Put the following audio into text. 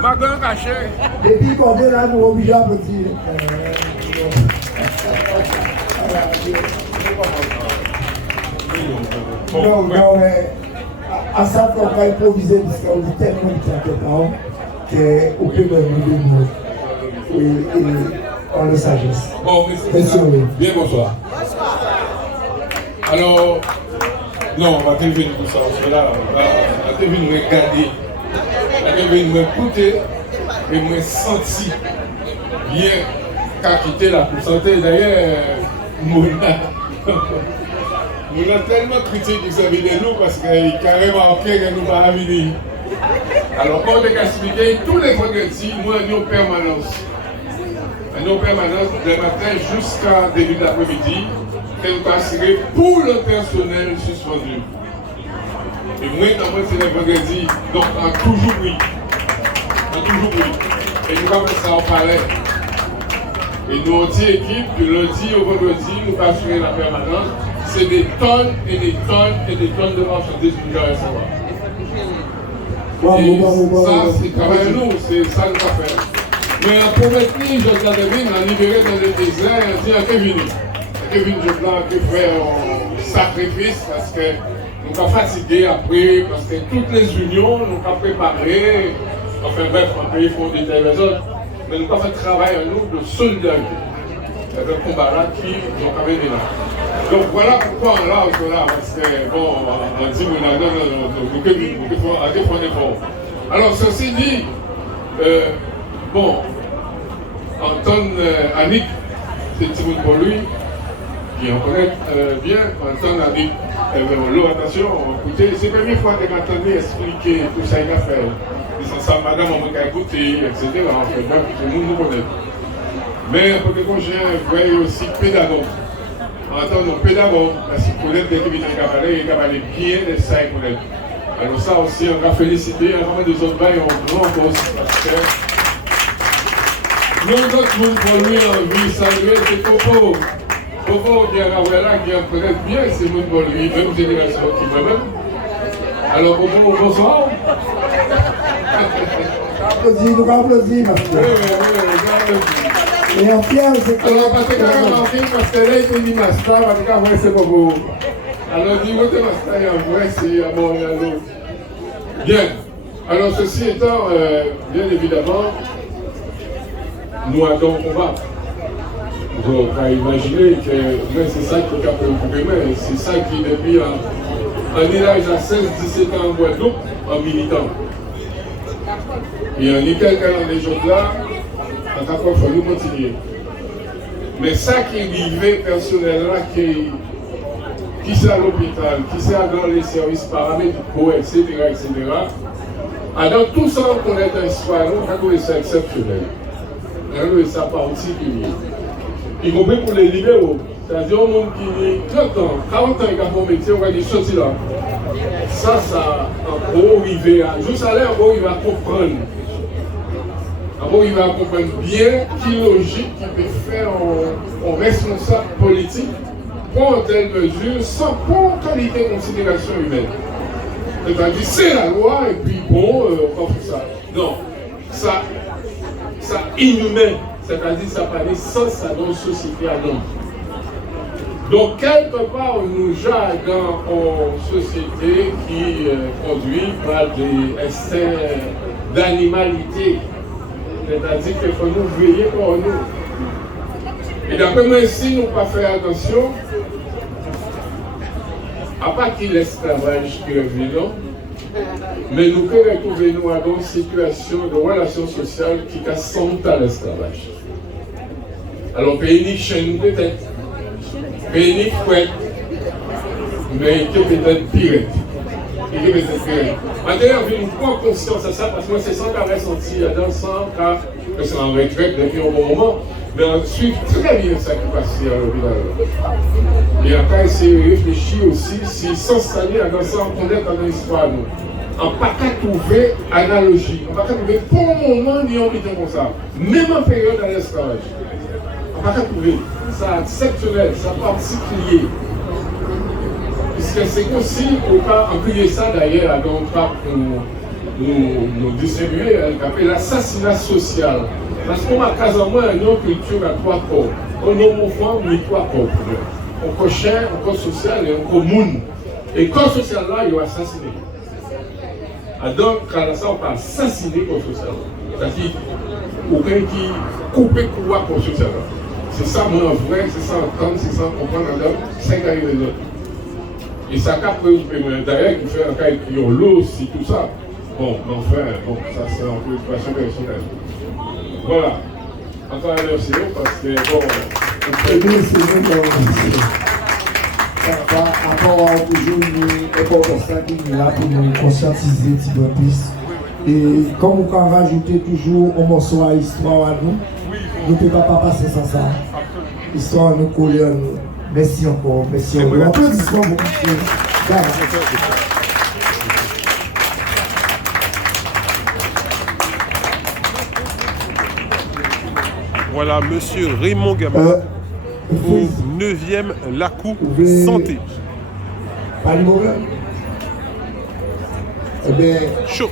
Magan caché. Et puis, quand on est là, nous obligés à petit. Non, mais à ça, on va improviser parce qu'on dit tellement de temps qu'on peut même nous en la sagesse. Bon, bien bonsoir. Alors, non, on va venir pour ça, parce que là, on va venir nous regarder, on va venir nous écouter et nous sentir bien qu'à quitter la pour santé. D'ailleurs, nous avons tellement critiqué que ça vient de nous parce qu'il est carrément ok que nous ne pas venir. Alors, on a expliqué tous les vendredis, nous avons une permanence. Nous permanence du matin jusqu'à début de l'après-midi, que nous assurer pour le personnel suspendu. Et moi, c'est le vendredi, donc en toujours oui. En toujours oui. Et nous avons ça au palais. Et nous, notre équipe, du lundi au vendredi, nous assurer la permanence. C'est des tonnes et des tonnes et des tonnes de marchandises que nous allons recevoir. Et ça, c'est quand même nous, c'est ça que nous allons faire. Mais pour maintenir Jocelyn Devine, on a libéré dans le désert, on dit à Kevin. Kevin Jocelyn qui fait un sacrifice parce que nous sommes fatigués après, parce que toutes les unions nous sommes préparées. Enfin bref, on peut y faire des détails les autres. Mais nous avons fait un travail à nous de solidarité. C'est un combat là qui nous a amené là. Donc voilà pourquoi on est là, parce que bon, on dit, nous avons un effort. Alors ceci dit, bon, Anton Annick, c'est Timoun pour lui, qui en connaît bien. Anton Annick, l'orientation, écoutez, c'est la première fois que j'ai expliquer tout ça qu'il a fait. Ça, madame, on m'a écouté, etc. En fait, tout le monde nous connaît. Mais pour que j'ai un vrai aussi pédagogue. Anton, non pédagogue, parce qu'il connaît dès qu'il vient il cavalait bien de ça, il connaît. Alors ça aussi, on va féliciter, on va des autres bails, on grand cause, parce que nous, notre monde pour lui en vie, saluer, c'est Popo. Popo, qui a là, qui en connaît bien, c'est monde pour lui, même génération qui moi-même. Alors, Popo, bonsoir. Nous applaudissons, ma frère. Oui, Et en fier, c'est que. Alors, parce que là, il te dit Master, en tout cas, moi, c'est Popo. Alors, dis-moi, Master, en vrai, c'est à mon l'autre. Bien. Alors, ceci étant, bien évidemment, nous allons combattre. Donc, à imaginer que c'est ça qui a préoccupé, mais c'est ça qui, depuis un village à 16-17 ans en Guadeloupe, en militant. Et en quelqu'un dans les jours là, en tant qu'il faut nous continuer. Mais ça qui est arrivé personnel là, qui c'est à l'hôpital, qui c'est dans les services paramédicaux, etc., alors tout ça, on connaît un histoire, on a trouvé ça exceptionnel. On a trouvé ça particulier. Y compris pour les libéraux. C'est-à-dire un monde qui 30 ans, 40 ans, il a fait un métier, on va dire sorti là. Ça, en gros, il va, juste à l'air, en gros, il va comprendre. En gros, il va comprendre bien qui logique qui peut faire en responsable politique prendre telle mesure sans prendre qualité de considération humaine. C'est-à-dire, c'est la loi, et puis bon, on va faire ça. Non, ça inhumain. C'est-à-dire ça n'a pas de sens dans une société à l'homme. Donc, quelque part, nous jargons en société qui conduit par des instincts d'animalité. C'est-à-dire qu'il faut nous veiller pour nous. Et d'après moi, si nous ne pas faire attention, à part qu'il l'esclavage qui est violent, mais nous pouvons retrouver nous dans une situation de relation sociale qui ressemble à l'esclavage. Alors, pays ni chaîne peut-être, pays ni couette, mais qui peut-être pire. Il est peut-être pire. D'ailleurs, je prends conscience de ça parce que moi, c'est ça qu'on a ressenti dans le sang, car c'est en retraite depuis un bon moment, mais on suit très bien ça qui passe à l'hôpital. Et après, essayer de réfléchir aussi, si s'installer dans ça, on connaît dans l'histoire, nous. On n'a pas qu'à trouver analogie, on n'a pas qu'à trouver pour le moment, ni on dit comme ça, même en période de l'esclavage. On n'a pas qu'à trouver, ça exceptionnel, ça particulier. Puisque c'est aussi, on peut appuyer ça d'ailleurs, donc pas pour nous distribuer l'assassinat social. Parce qu'on a quasiment une culture à trois corps. On a homophone, mais trois corps. On a chair, on a social et on a monde. Et corps social là, ils ont assassiné. Donc, quand ça, on peut assassiner corps social. C'est-à-dire, aucun qui coupe le couloir corps social là. C'est ça, mon vrai, c'est ça, entendre, c'est ça, comprendre, c'est ça, les autres. Et ça, d'ailleurs, qui fait un cas qui ont l'eau aussi, tout ça. Bon, enfin, bon, ça c'est un peu une préoccupation personnelle. Voilà. Encore un merci parce que, bon, par rapport à toujours l'importance qui est là pour nous conscientiser un petit peu plus. Et comme on peut rajouter toujours un morceau à l'histoire à nous, nous ne pouvons pas passer sans ça. L'histoire nous colle à nous. Merci encore, merci encore. Applaudissements pour vous. Voilà, monsieur Raymond Gama, au 9e Lacou Santé. Pas de problème. Eh bien, chaud.